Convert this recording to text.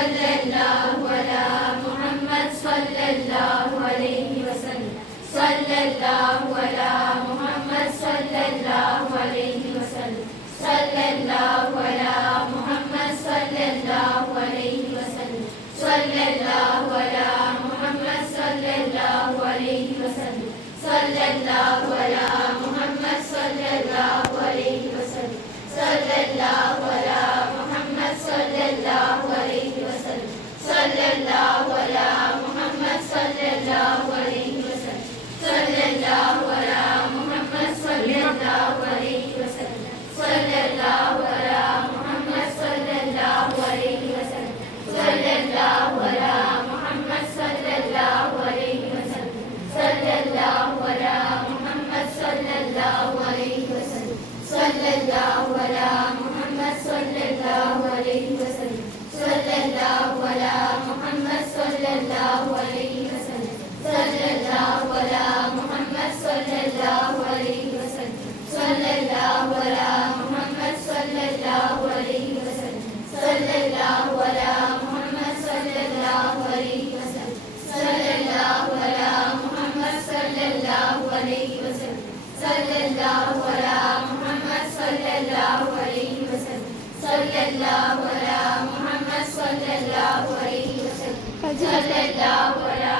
सल्लल्लाहु अला मुहम्मद सल्लल्लाहु अलैहि वसल्लम सल्लल्लाहु अला मुहम्मद सल्लल्लाहु अलैहि वसल्लम सल्लल्लाहु अला मुहम्मद सल्लल्लाहु अलैहि वसल्लम सल्लल्लाहु अला मुहम्मद सल्लल्लाहु अलैहि वसल्लम सल्लल्लाहु अला मुहम्मद सल्लल्लाहु अलैहि वसल्लम सल्लल्लाहु अला मुहम्मद सल्लल्लाहु अलैहि वसल्लम सल्लल्लाहु अला मुहम्मद सल्लल्लाहु अलैहि वसल्लम सल्लल्लाहु अला मुहम्मद सल्लल्लाहु अलैहि वसल्लम सल्लल्लाहु अला मुहम्मद सल्लल्लाहु अलैहि वसल्लम सल्लल्लाहु अला मुहम्मद सल्लल्लाहु अलैहि वसल्लम सल्लल्लाहु अला मुहम्मद सल्लल्लाहु अलैहि वसल्लम सल्लल्लाहु अला मुहम्मद सल्लल्लाहु अलैहि वसल्लम सल्लल्लाहु अला मुहम्मद सल्लल्लाहु अलैहि वसल्लम सल्लल्लाहु अला मुहम्मद सल्लल्लाहु अलैहि वसल्लम सल्लल्लाहु अला मुहम्मद सल्लल्लाहु अलैहि वसल्लम सल्लल्लाहु अला मुहम्मद सल्लल्लाहु अलैहि वसल्लम सल्लल्लाहु अला मुहम्मद सल्लल्लाहु अलैहि वसल्लम सल्लल्लाहु अला मुहम्मद सल्लल्लाहु अलैहि वसल्लम सल्लल्लाहु अला मुहम्मद सल्लल्लाहु अलैहि वसल्लम सल्लल्लाहु अला